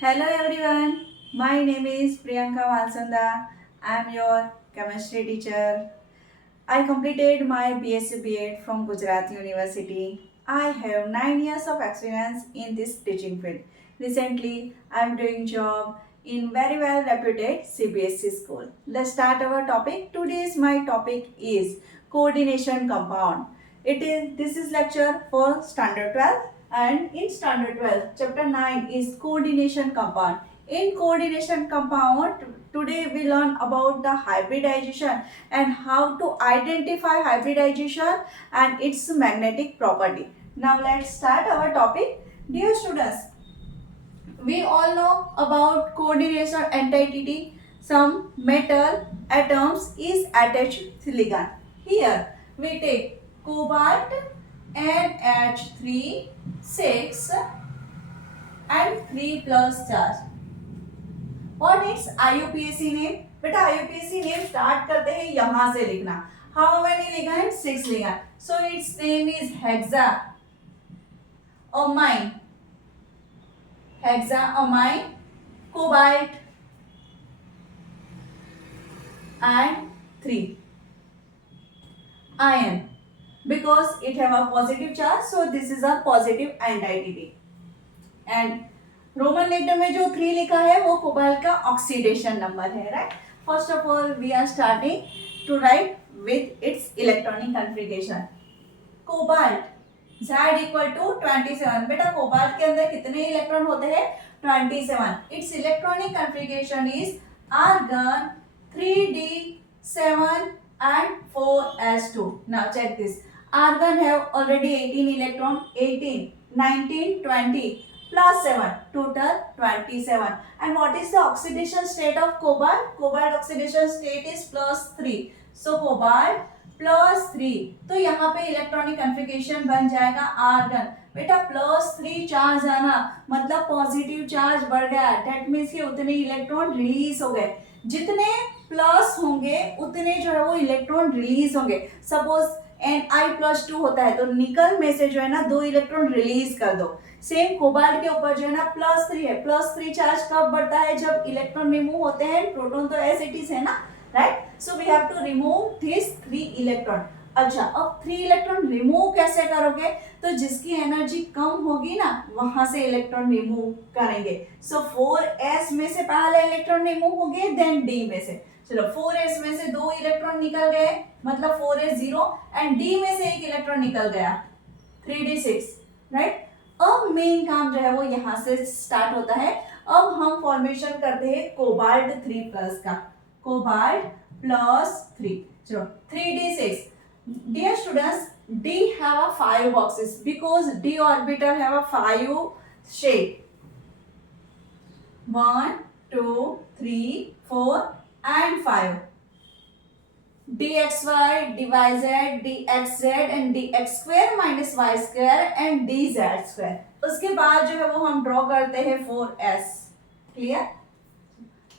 Hello everyone, my name is Priyanka Valsanda. I am your chemistry teacher. I completed my BSc B.Ed from Gujarat University. I have 9 years of experience in this teaching field. Recently, I am doing job in very well reputed CBSE school. Let's start our topic. Today's my topic is coordination compound. This is lecture for standard 12 and in standard 12 chapter 9 is coordination compound. In coordination compound today we learn about the hybridization and how to identify hybridization and its magnetic property. Now let's start our topic. Dear students, we all know about coordination entity. Some metal atoms is attached to ligand. Here we take cobalt NH3 6 and 3 plus charge. What is IUPAC name? बेटा IUPAC name start करते हैं यहाँ से लिखना. How many ligand? 6 ligand. So its name is hexaamine. Hexaamine, cobalt and 3 iron. Because it have a positive charge, so this is a positive entity. And Roman letter में जो 3 लिखा है वो कोबाल्ट का ऑक्सीडेशन नंबर है, right. First of all we are starting to write with its electronic configuration. Cobalt Z equal to 27. बेटा cobalt के अंदर कितने इलेक्ट्रॉन होते हैं? 27. Its electronic configuration is argon 3d7 and 4s2. Now check this. Argon have already 18 electron. 18, 19, 20 plus 7, total 27. And what is the oxidation state of cobalt? Cobalt oxidation state is +3. So cobalt +3. तो यहाँ पे electronic configuration बन जाएगा argon. बेटा +3 charge आना मतलब positive charge बढ़ गया. डेट मीन्स कि उतने इलेक्ट्रॉन रिलीज हो गए. जितने प्लस होंगे उतने जो है वो इलेक्ट्रॉन रिलीज होंगे. सपोज Ni+2 होता है तो निकल में से जो है ना 2 इलेक्ट्रॉन रिलीज कर दो. सेम कोबाल्ट के ऊपर जो है ना +3 है. +3 चार्ज कब बढ़ता है? जब इलेक्ट्रॉन रिमूव होते हैं. प्रोटॉन तो एज इट इज है ना, right. So we have to remove this 3 electron. अच्छा, अब 3 इलेक्ट्रॉन रिमूव कैसे करोगे? तो जिसकी एनर्जी कम होगी ना वहां से इलेक्ट्रॉन रिमूव करेंगे. सो 4s में से पहले इलेक्ट्रॉन रिमूव होंगे, देन d में से. चलो 4s में से 2 इलेक्ट्रॉन निकल गए मतलब 4s 0 एंड d में से 1 इलेक्ट्रॉन निकल गया 3d6, राइट. अब मेन काम जो है वो यहाँ से स्टार्ट होता है. अब हम फॉर्मेशन करते हैं कोबाल्ट 3 प्लस का. कोबाल्ट +3. चलो 3d6. Dear students, D have a 5 boxes because D orbital have a 5 shape. 1, 2, 3, 4 and 5. dxy, dyz, dxz and dx square minus y square and dz square. उसके बाद जो है वो हम ड्रॉ करते हैं 4s. क्लियर?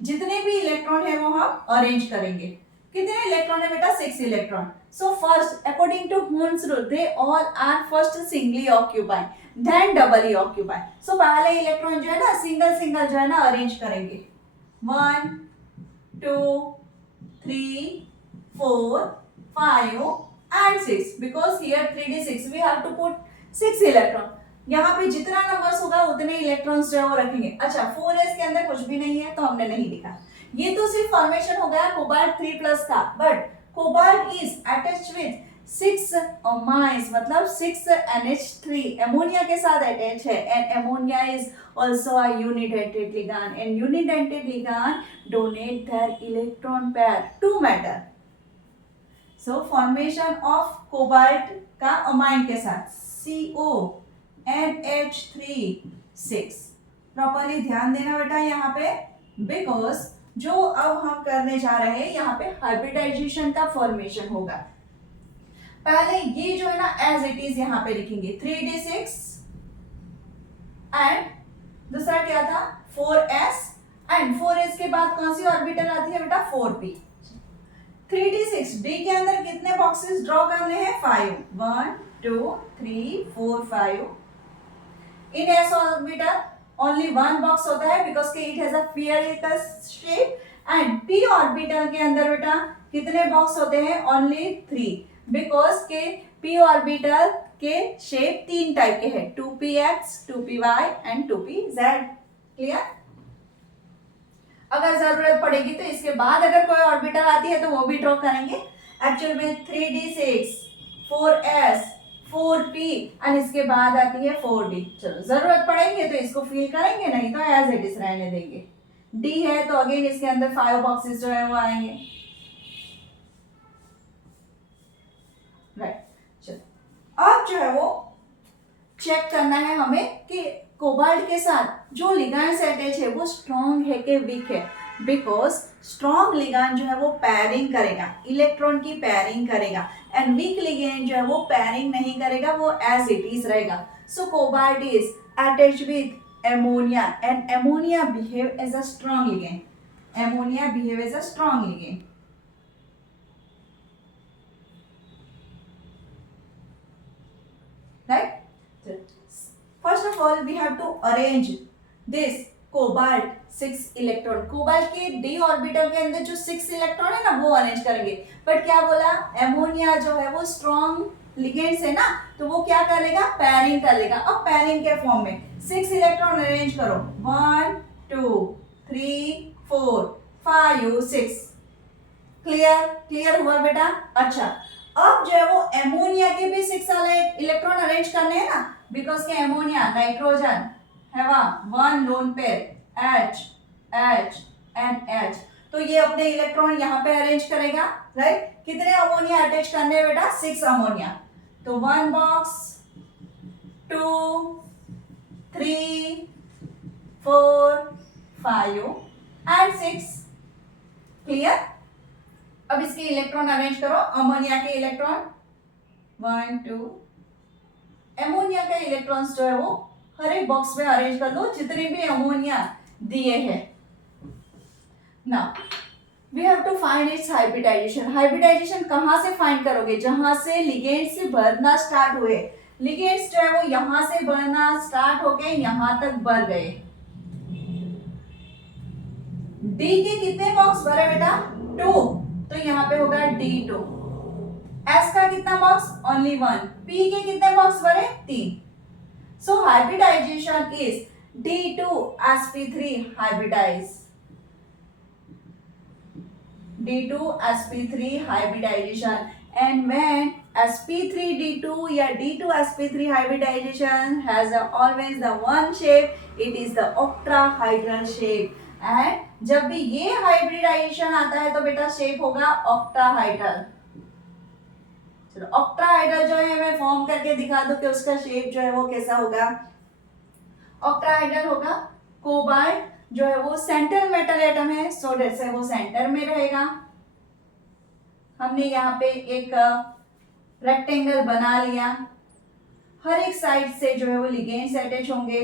जितने भी इलेक्ट्रॉन है वो हम अरेंज करेंगे. कितने इलेक्ट्रॉन है बेटा? 6 electron. So first according to Hund's rule they all are first singly occupy then doubly occupy. So पहले इलेक्ट्रॉन जो है ना सिंगल सिंगल जो है ना अरेंज करेंगे. 1, 2, 3, 4, 5 and 6 because here 3d6 we have to put 6 electron. यहाँ पे जितना नंबर्स होगा उतने इलेक्ट्रॉन्स जो है वो रखेंगे. अच्छा 4s के अंदर कुछ भी नहीं है तो हमने नहीं लिखा. ये तो सिर्फ फॉर्मेशन हो गया कोबाल्ट 3 प्लस का. But cobalt is attached with 6 amines मतलब 6 NH3 अमोनिया के साथ अटैच है. And ammonia is also a unidentate ligand and unidentate ligand donate their electron pair to matter. So formation of cobalt का amine के साथ CO NH3 6. Properly ध्यान देना बेटा यहाँ पे बिकॉज जो अब हम करने जा रहे हैं यहाँ पे हाइब्रिडाइजेशन का फॉर्मेशन होगा. पहले ये जो है ना एज इट इज यहाँ पे लिखेंगे 3d6 एंड दूसरा क्या था 4s एंड 4s के बाद कौन सी ऑर्बिटल आती है बेटा 4p. 3d6 d के अंदर कितने बॉक्सेस ड्रॉ करने हैं? 5. 1, 2, 3, 4, 5. इन s orbital only one box होता है बिकॉज के it has a spherical shape. And p orbital के अंदर बेटा कितने बॉक्स होते हैं? ओनली 3 बिकॉज के p ऑर्बिटल के शेप 3 टाइप के हैं, 2px, 2py and 2pz. Clear? अगर जरूरत पड़ेगी तो इसके बाद अगर कोई ऑर्बिटल आती है तो वो भी ड्रॉ करेंगे. एक्चुअल में 3d6, 4s, 4p एंड इसके बाद आती है 4d. चलो जरूरत पड़ेंगे तो इसको फिल करेंगे, नहीं तो एज इट इज रहने देंगे. d है तो अगेन इसके अंदर 5 बॉक्सेस जो है वो आएंगे. राइट. चलो अब जो है वो चेक करना है हमें कि कोबाल्ट के साथ जो लिगांड से अटैच है वो स्ट्रॉन्ग है कि वीक है. बिकॉज स्ट्रॉन्ग लिगांड जो है वो पैरिंग करेगा, इलेक्ट्रॉन की पैरिंग करेगा. एंड वीक लिगेंड जो है वो पैरिंग नहीं करेगा, वो एज इट इज रहेगा. So cobalt is attach with ammonia and ammonia behave as a strong ligand. Ammonia behave as a strong ligand. Right? First of all, we have to arrange this cobalt 6 electron. Cobalt के d orbital के अंदर जो 6 electron है ना वो arrange करेंगे. But क्या बोला? एमोनिया जो है वो स्ट्रॉन्ग लिगेंड्स है ना, तो वो क्या करेगा? पैरिंग कर लेगा. अब पैरिंग के फॉर्म में 6 इलेक्ट्रॉन अरेंज करो. 1 2 3 4 5 6. क्लियर? क्लियर हुआ बेटा? अच्छा, अब जो है वो एमोनिया के भी 6 इलेक्ट्रॉन अरेंज करने हैं ना, बिकॉज के एमोनिया नाइट्रोजन है one lone pair H H and H. तो ये अपने इलेक्ट्रॉन यहाँ पे अरेंज करेगा. राइट? कितने अमोनिया अटैच करने हैं बेटा? 6 अमोनिया. तो 1 बॉक्स, 2 3 4 5 एंड 6. क्लियर? अब इसके इलेक्ट्रॉन अरेंज करो. अमोनिया के इलेक्ट्रॉन 1 2. एमोनिया के इलेक्ट्रॉन्स जो है वो हर एक बॉक्स में अरेंज कर दो जितने भी अमोनिया दिए हैं. Now we have to find its hybridization. Hybridization कहां से फाइंड करोगे? जहां से लिगेंड्स से बढ़ना स्टार्ट हुए. लिगेंड्स जो है वो यहां से बढ़ना स्टार्ट होके यहां तक बढ़ गए. डी के कितने बॉक्स भरे बेटा? 2. तो यहाँ पे होगा D2. S का कितना बॉक्स? ओनली 1. P के कितने बॉक्स भरे? 3. So hybridization is D2sp3 hybridize. D2sp3 hybridization. And when sp3d2 या D2sp3 hybridization has always the one shape, it is the octahedral shape. And जब भी ये हाइब्रिडाइजेशन आता है तो बेटा शेप होगा ऑक्टाहाइड्रल. चलो ऑक्टाहाइड्रल जो है मैं फॉर्म करके दिखा दूं कि उसका शेप जो है वो कैसा होगा. ऑक्टाहाइड्रल होगा. कोबाल्ट जो है वो सेंट्रल मेटल एटम है, सो जैसे वो सेंटर में रहेगा. हमने यहाँ पे एक रेक्टेंगल बना लिया. हर एक साइड से जो है वो लिगेंड्स अटैच होंगे.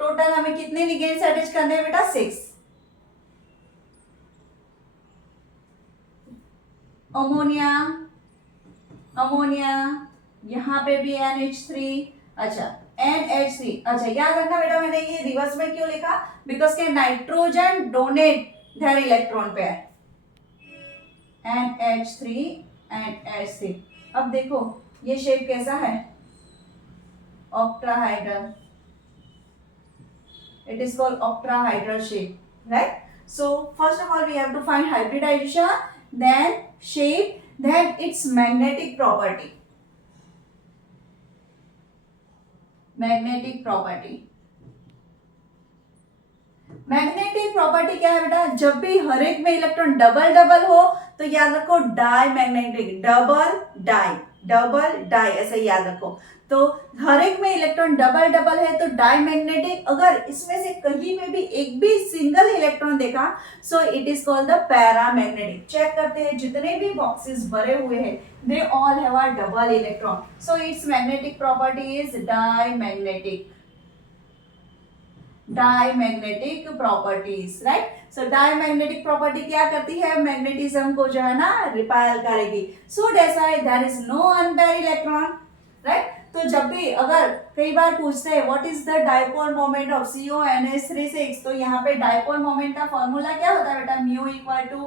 टोटल हमें कितने लिगेंड्स अटैच करने हैं बेटा? 6. अमोनिया, अमोनिया, यहाँ पे भी NH3. अच्छा NH3. अच्छा याद रखना बेटा मैंने ये रिवर्स में क्यों लिखा? बिकॉज के nitrogen donate there electron pair. NH3 and H3. अब देखो ये शेप कैसा है? Octahedral. It is called octahedral shape, right? So first of all we have to find hybridization, then shape, then its magnetic property. Magnetic property. Magnetic property क्या है बेटा? जब भी हर एक में इलेक्ट्रॉन डबल डबल हो तो याद रखो diamagnetic. Double dia, double dia ऐसे याद रखो. तो हर एक में इलेक्ट्रॉन डबल डबल है तो डाई मैग्नेटिक. अगर इसमें से कहीं में भी एक भी सिंगल इलेक्ट्रॉन देखा so it is called the paramagnetic. Check करते हैं जितने भी बॉक्सेस भरे हुए हैं they all have a double electron. So its magnetic property is diamagnetic. Diamagnetic properties. Right? So diamagnetic property क्या करती है? मैग्नेटिज्म को जो है ना रिपेल करेगी. So that's why there is no unpaired electron. Right? तो जब भी अगर कई बार पूछते हैं what is the dipole moment of CONH36, तो यहाँ पे डाइपोल मोमेंट का फॉर्मूला क्या होता है बेटा, mu equal to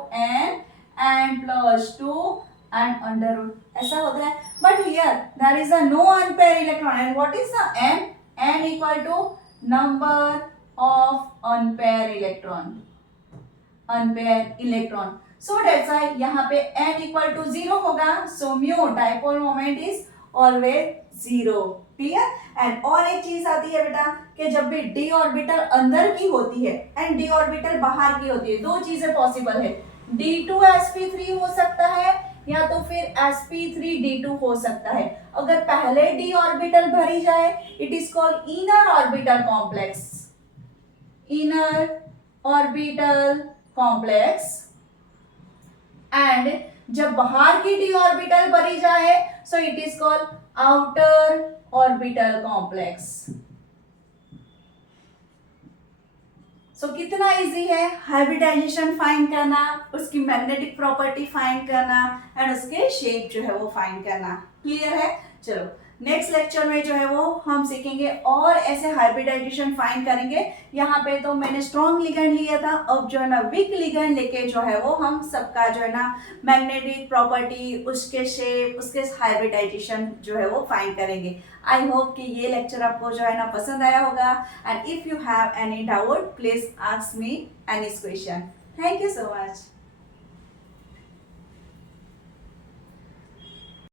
n plus 2 and under root, ऐसा होता है. But here there is a no unpaired electron, and what is the n equal to number of unpaired electron. So that's why यहाँ पे n equal to 0 होगा. So mu dipole moment is always 0. Clear. And और एक चीज आती है बेटा कि जब भी d ऑर्बिटल अंदर की होती है एंड d ऑर्बिटल बाहर की होती है, दो चीजें पॉसिबल है. d2sp3 हो सकता है या तो फिर sp3d2 हो सकता है. अगर पहले d ऑर्बिटल भरी जाए it is called inner orbital complex. Inner orbital complex. And जब बाहर की d ऑर्बिटल भरी जाए so it is called outer orbital complex. So कितना इजी है हाइब्रिडाइजेशन फाइंड करना, उसकी मैग्नेटिक प्रॉपर्टी फाइंड करना एंड उसके शेप जो है वो फाइंड करना. क्लियर है. चलो नेक्स्ट लेक्चर में जो है वो हम सीखेंगे और ऐसे हाइब्रिडाइजेशन फाइंड करेंगे. यहाँ पे तो मैंने स्ट्रॉन्ग लिगेंड लिया था, अब जो है ना वीक लिगेंड लेके जो है वो हम सबका जो है ना मैग्नेटिक प्रॉपर्टी, उसके शेप, उसके हाइब्रिडाइजेशन जो है वो फाइंड करेंगे. आई होप कि ये लेक्चर आपको जो है ना पसंद आया होगा. And if you have any doubt please ask me any question. Thank you so much.